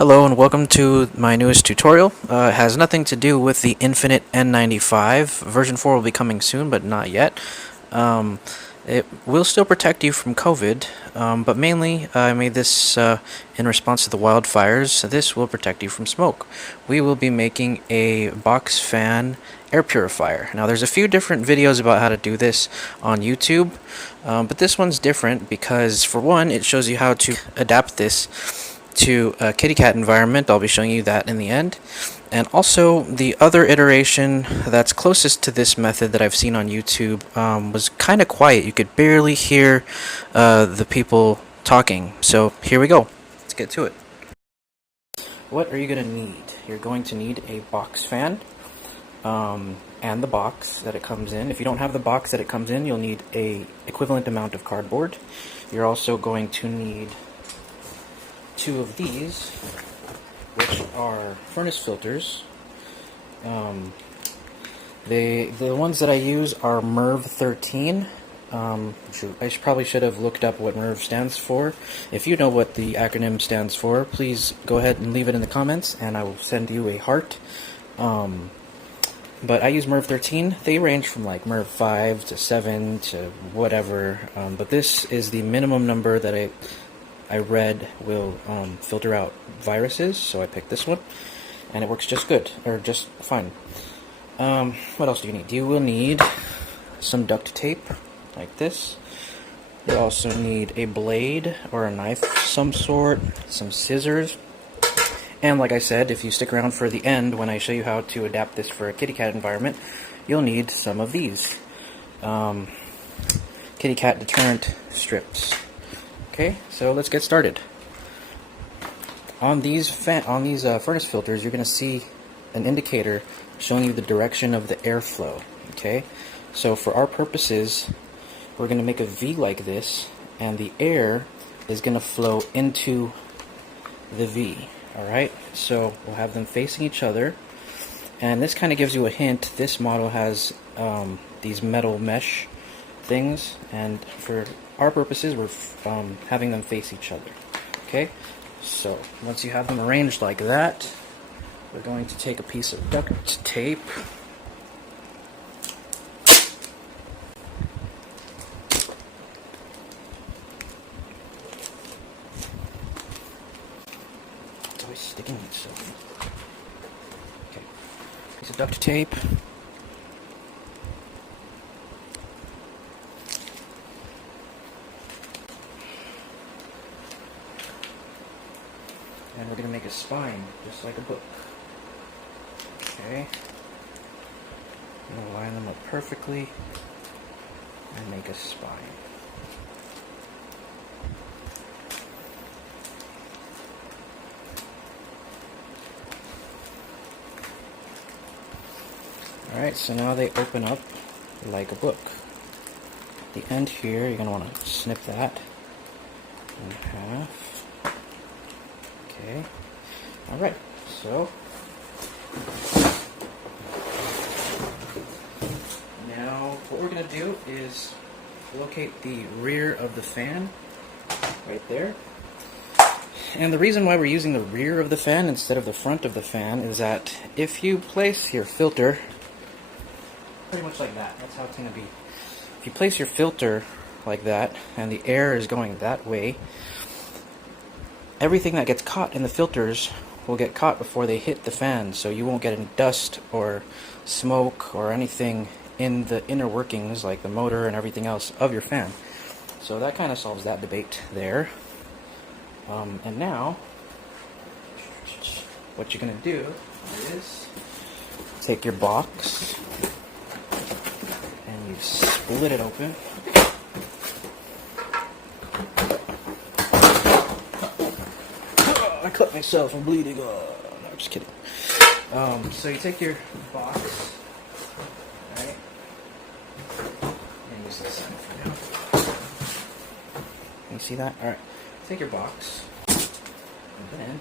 Hello and welcome to my newest tutorial. It has nothing to do with the Infinite N95. Version 4 will be coming soon, but not yet. It will still protect you from COVID, but mainly I made this in response to the wildfires. This will protect you from smoke. We will be making a box fan air purifier. Now there's a few different videos about how to do this on YouTube, but this one's different because, for one, it shows you how to adapt this to a kitty cat environment. I'll be showing you that in the end. And also, the other iteration that's closest to this method that I've seen on YouTube was kind of quiet. You could barely hear the people talking. So here we go. Let's get to it. What are you going to need? You're going to need a box fan and the box that it comes in. If you don't have the box that it comes in, you'll need a equivalent amount of cardboard. You're also going to need two of these, which are furnace filters. The ones that I use are MERV 13. Probably should have looked up what MERV stands for. If you know what the acronym stands for, please go ahead and leave it in the comments, and I will send you a heart. But I use MERV 13. They range from like MERV 5 to 7 to whatever, but this is the minimum number that I read will filter out viruses, so I picked this one, and it works just good, or just fine. What else do you need? You will need some duct tape, like this. You also need a blade or a knife of some sort, some scissors, and like I said, if you stick around for the end when I show you how to adapt this for a kitty cat environment, you'll need some of these kitty cat deterrent strips. Okay, so let's get started. On these furnace filters, you're going to see an indicator showing you the direction of the airflow. Okay, so for our purposes, we're going to make a V like this, and the air is going to flow into the V. Alright, so we'll have them facing each other, and this kind of gives you a hint. This model has these metal mesh things, and for our purposes, we're having them face each other. Okay, so once you have them arranged like that, we're going to take a piece of duct tape. It's always sticking to itself. Okay, piece of duct tape. And we're going to make a spine, just like a book. Okay. I'm going to line them up perfectly and make a spine. Alright, so now they open up like a book. At the end here, you're going to want to snip that in half. Okay. Alright, so now what we're going to do is locate the rear of the fan right there. And the reason why we're using the rear of the fan instead of the front of the fan is that if you place your filter pretty much like that, that's how it's going to be. If you place your filter like that and the air is going that way, everything that gets caught in the filters will get caught before they hit the fan, so you won't get any dust or smoke or anything in the inner workings, like the motor and everything else of your fan. So that kind of solves that debate there. And now, what you're going to do is take your box and you split it open. I cut myself, I'm bleeding. No, I'm just kidding. So you take your box, right? And use this side for now. Can you see that? Alright. Take your box, and then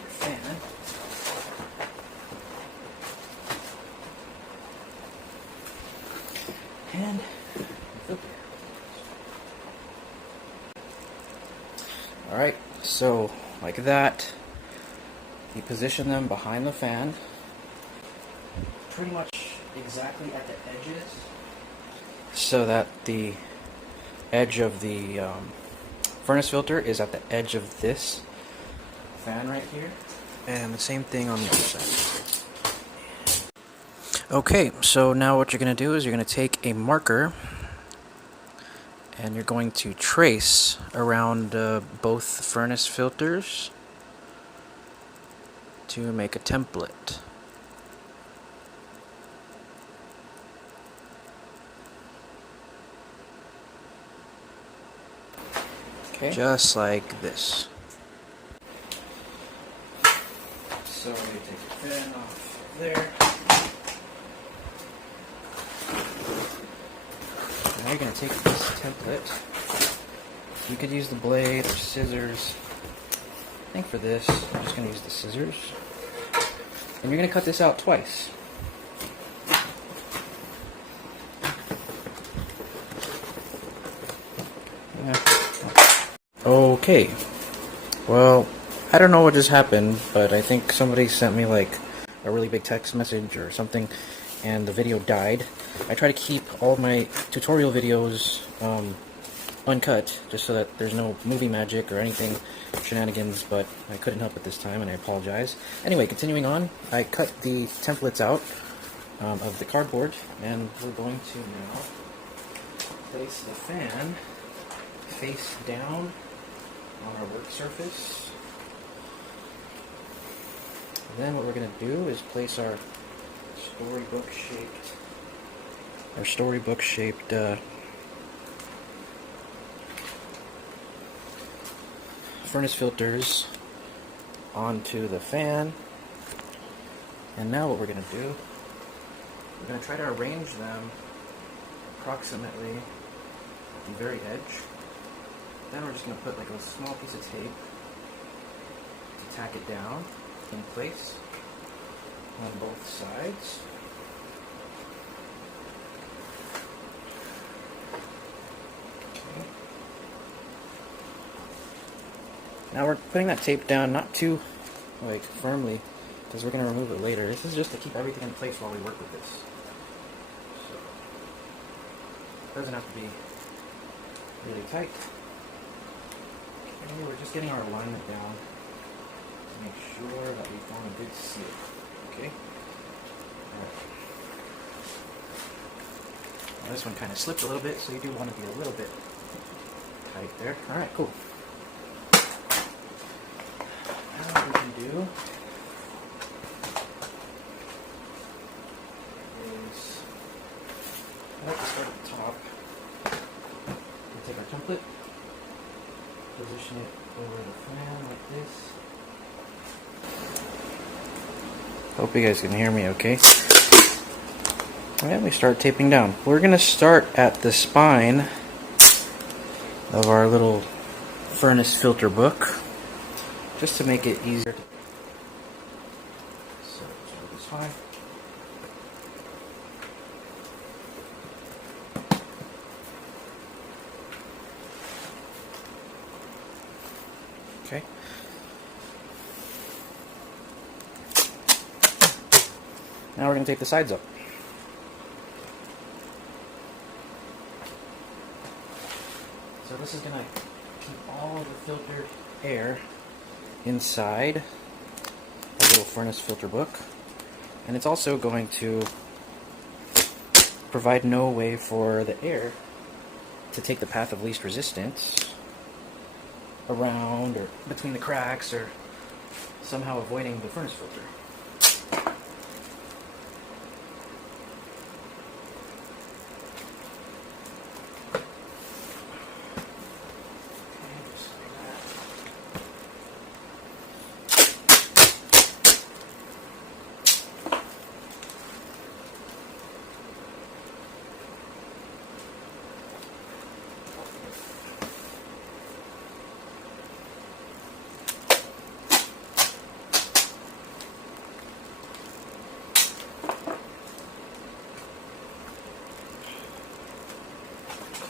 your fan. And your filter. Alright, so like that, you position them behind the fan, pretty much exactly at the edges, so that the edge of the furnace filter is at the edge of this fan right here, and the same thing on the other side. Okay, so now what you're going to do is you're going to take a marker and you're going to trace around both furnace filters to make a template. Okay. Just like this. So you take the fan off there. Now you're going to take this template. You could use the blade or scissors. I think for this, I'm just going to use the scissors. And you're going to cut this out twice. Okay. Well, I don't know what just happened, but I think somebody sent me like a really big text message or something, and the video died. I try to keep all my tutorial videos uncut, just so that there's no movie magic or anything shenanigans, but I couldn't help it this time, and I apologize. Anyway, continuing on, I cut the templates out of the cardboard, and we're going to now place the fan face down on our work surface. And then what we're going to do is place our storybook shaped furnace filters onto the fan. And now what we're going to do, we're going to try to arrange them approximately at the very edge. Then we're just going to put like a small piece of tape to tack it down in place on both sides. Okay. Now we're putting that tape down not too like firmly, because we're going to remove it later. This is just to keep everything in place while we work with this. So it doesn't have to be really tight. Okay, we're just getting our alignment down to make sure that we form a good seal. Okay. Alright. Now this one kind of slipped a little bit, so you do want to be a little bit tight there. Alright, cool. Now what we can do is, I like to start at the top. We'll take our template, position it over the fan like this. Hope you guys can hear me okay. And we start taping down. We're going to start at the spine of our little furnace filter book, just to make it easier. So this fine. Okay. Now we're going to tape the sides up. So this is going to keep all of the filtered air inside the little furnace filter book. And it's also going to provide no way for the air to take the path of least resistance around or between the cracks, or somehow avoiding the furnace filter.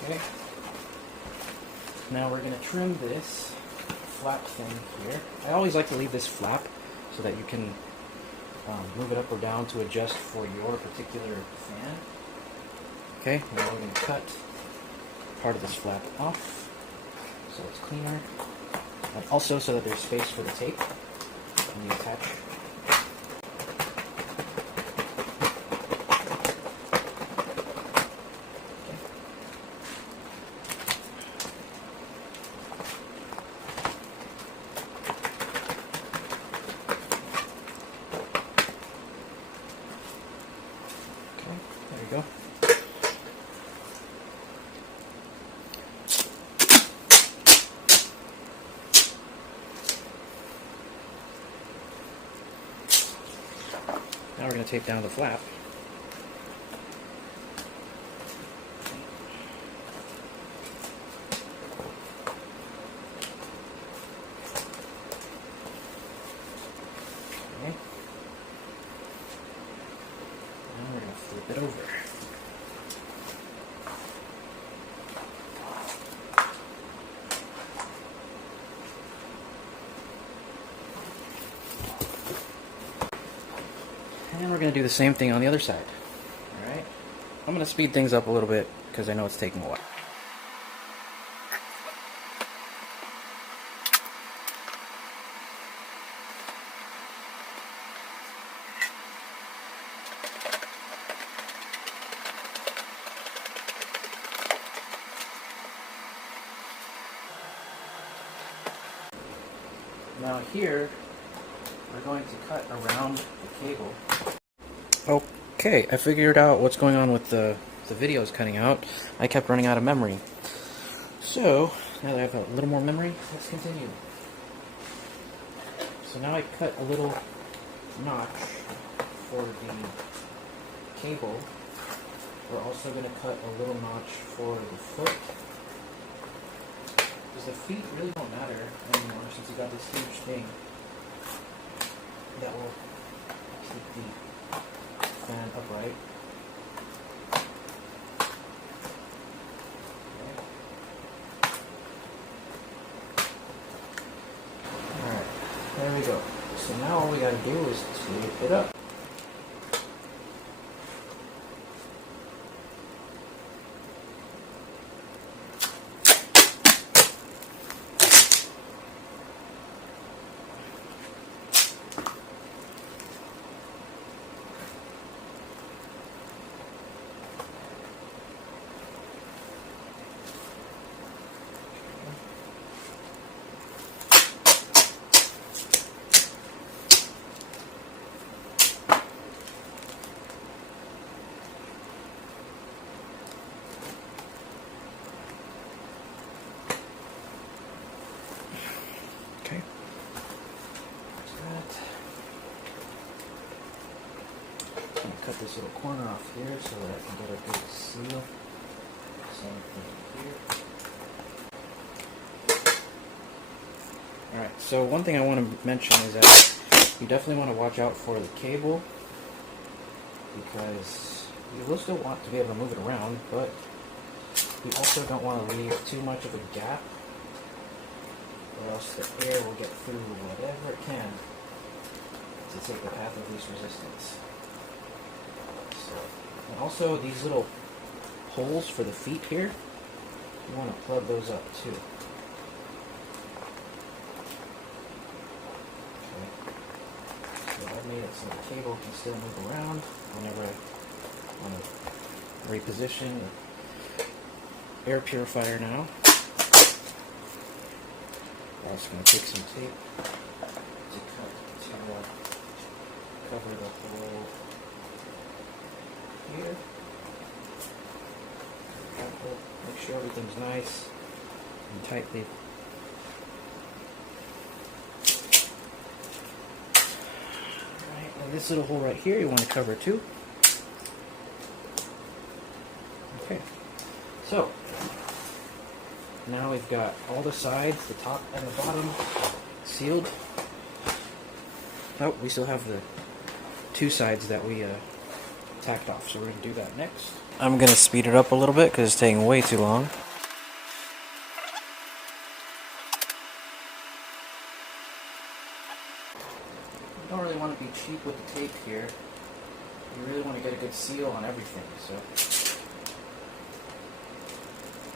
Okay. Now we're going to trim this flap thing here. I always like to leave this flap so that you can move it up or down to adjust for your particular fan. Okay, now we're going to cut part of this flap off so it's cleaner, and also so that there's space for the tape when you attach. There you go. Now we're going to tape down the flap. Okay. Now we're going to flip it over. And we're going to do the same thing on the other side. Alright? I'm going to speed things up a little bit because I know it's taking a while. Now here, we're going to cut around the cable. Okay, I figured out what's going on with the videos cutting out. I kept running out of memory. So, now that I have a little more memory, let's continue. So now I cut a little notch for the cable. We're also going to cut a little notch for the foot. Because the feet really don't matter anymore since you got this huge thing that will keep the fan upright. Alright, there we go. So now all we gotta do is tape it up. Okay. I'm going to cut this little corner off here so that I can get a good seal. Same thing here. Alright, so one thing I want to mention is that you definitely want to watch out for the cable, because you will still want to be able to move it around, but you also don't want to leave too much of a gap, or else the air will get through whatever it can to take the path of least resistance. So, and also these little holes for the feet here, you want to plug those up too. Okay. So I've made it so the cable can still move around whenever I want to reposition the air purifier now. I'm also going to take some tape to cover the hole here. Make sure everything's nice and tightly. Alright, and this little hole right here you want to cover too. Okay, so now we've got all the sides, the top and the bottom, sealed. Oh, we still have the two sides that we tacked off, so we're going to do that next. I'm going to speed it up a little bit because it's taking way too long. you don't really want to be cheap with the tape here. You really want to get a good seal on everything, so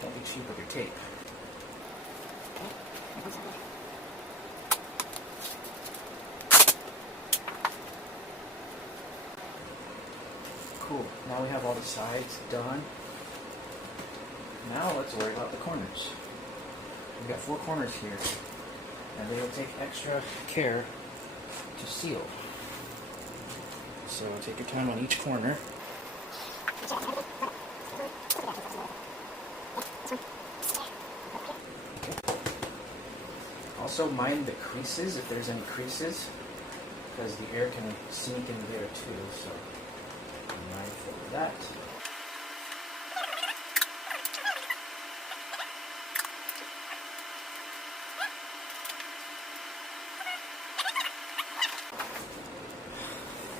don't be cheap with your tape. Cool, now we have all the sides done. Now let's worry about the corners. We've got 4 corners here, and they will take extra care to seal. So take your time on each corner. Also mind the creases, if there's any creases, because the air can sneak in there too, so be mindful of that.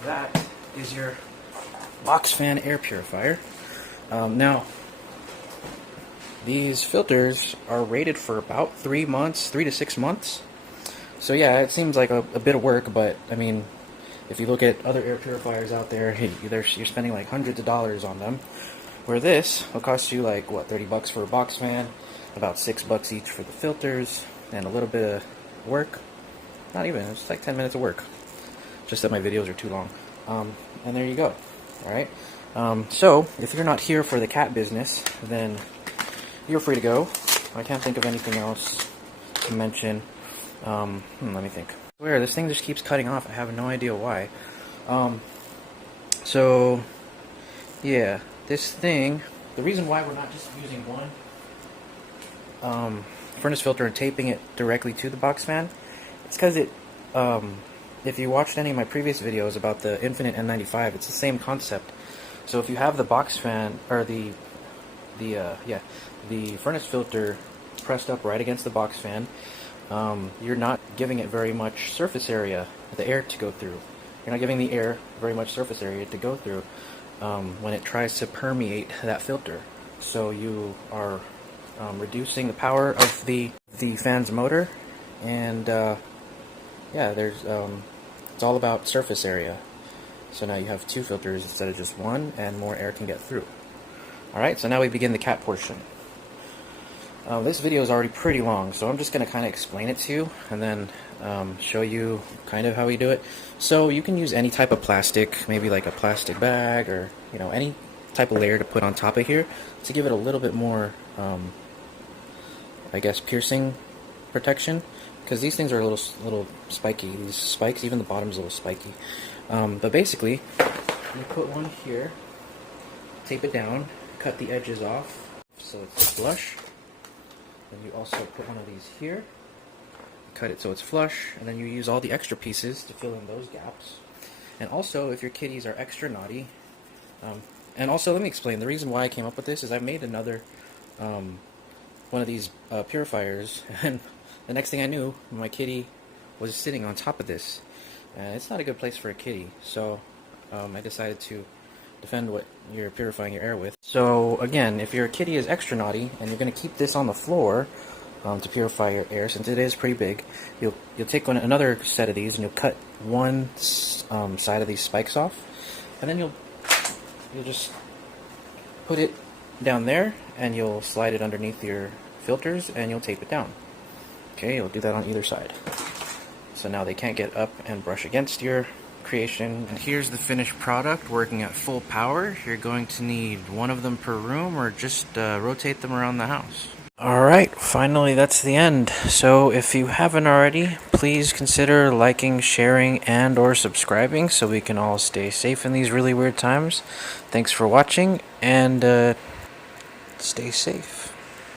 That is your box fan air purifier. Now, these filters are rated for about 3 months, 3 to 6 months. So yeah, it seems like a bit of work, but I mean, if you look at other air purifiers out there, you're spending like hundreds of dollars on them. Where this will cost you like, what, 30 bucks for a box fan, about 6 bucks each for the filters, and a little bit of work. Not even, it's like 10 minutes of work. Just that my videos are too long. And there you go. Alright? So, if you're not here for the cat business, then you're free to go. I can't think of anything else to mention. Let me think. I swear, this thing just keeps cutting off. I have no idea why. So, yeah. This thing, the reason why we're not just using one furnace filter and taping it directly to the box fan, it's because it, if you watched any of my previous videos about the Infinite N95, it's the same concept. So if you have the box fan, or the furnace filter pressed up right against the box fan, you're not giving it very much surface area, the air to go through. You're not giving the air very much surface area to go through when it tries to permeate that filter. So you are reducing the power of the fan's motor, and yeah, there's it's all about surface area. So now you have 2 filters instead of just one, and more air can get through. Alright, so now we begin the cat portion. This video is already pretty long, so I'm just going to kind of explain it to you, and then show you kind of how we do it. So you can use any type of plastic, maybe like a plastic bag, or any type of layer to put on top of here to give it a little bit more, I guess, piercing protection. Because these things are a little spiky. These spikes, even the bottom's a little spiky. But basically, you put one here, tape it down, cut the edges off so it's flush. Then you also put one of these here, cut it so it's flush, and then you use all the extra pieces to fill in those gaps. And also, if your kitties are extra naughty, and also let me explain, the reason why I came up with this is I made another one of these purifiers, and the next thing I knew, my kitty was sitting on top of this. And it's not a good place for a kitty, so I decided to defend what you're purifying your air with. So again, if your kitty is extra naughty and you're going to keep this on the floor to purify your air, since it is pretty big, you'll take another set of these and you'll cut one side of these spikes off, and then you'll just put it down there and you'll slide it underneath your filters and you'll tape it down. Okay, you'll do that on either side. So now they can't get up and brush against your creation. And here's the finished product working at full power. You're going to need one of them per room, or just rotate them around the house. Alright, finally that's the end. So if you haven't already, please consider liking, sharing, and or subscribing so we can all stay safe in these really weird times. Thanks for watching, and stay safe.